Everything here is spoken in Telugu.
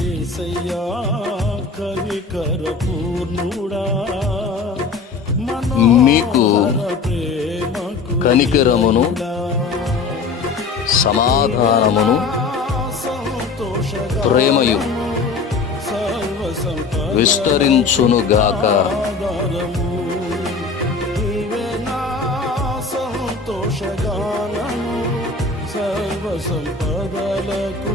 యేసయ్యా కనికర పూర్ణుడా, మీకు కనికరమును సమాధానమును ప్రేమయు విస్తరించునుగాక. సంతోషగానము సర్వ సంపదలకు